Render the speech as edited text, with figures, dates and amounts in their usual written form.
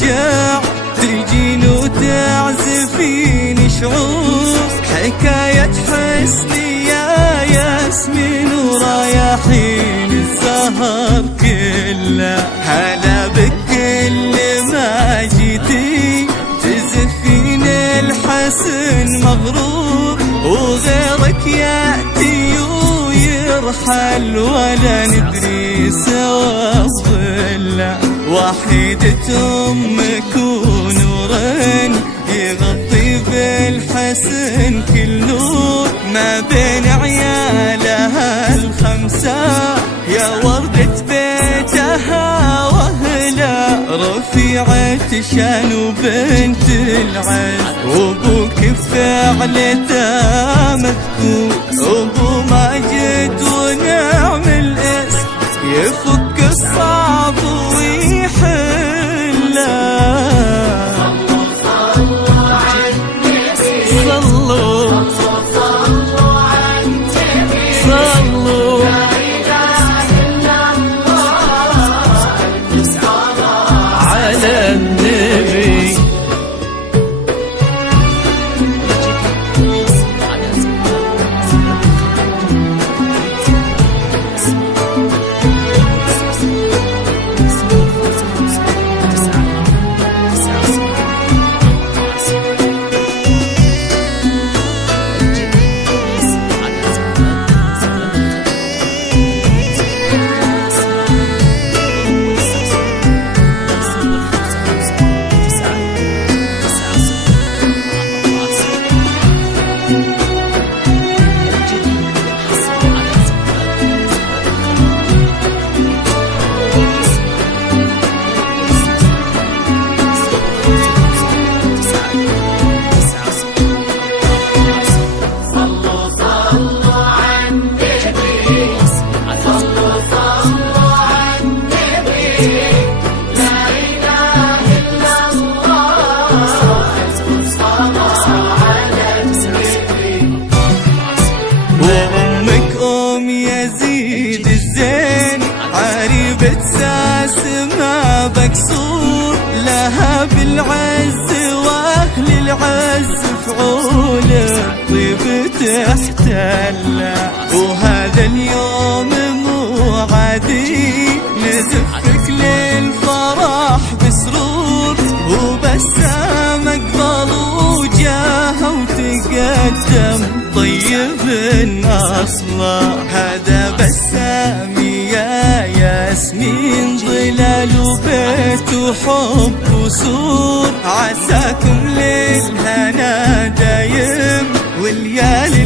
الشعر تجين وتعزفين شعور حكاية حسني يا ياسمين ورايحين السهر كله. هلا بكل ما جيتي تزفين الحسن مغرور وغيرك يأتي ويرحل ولا ندري سوا الظلة. وحيدة أمك ونور يغطي بالحسن كل نور ما بين عيالها الخمسة يا وردة بيتها وأهلا رفيعة شان وبنت العز. وابوك فعلته مذكور ابو ماجد ونعم الاسم يفك الصعب ويحله. وأمك يزيد الزين عريبة ساس ما بكسور لها بالعز وأهل العز فعول الطيب تحتله. وهذا اليوم مو عادي نزفك للفرح بسرور وبسام اقبل وجاهه وتقدم طيب اصلا. هذا بسامي يا ياسمين ظلال وبيت وحب وسور عساكم للهنا دايم والليالي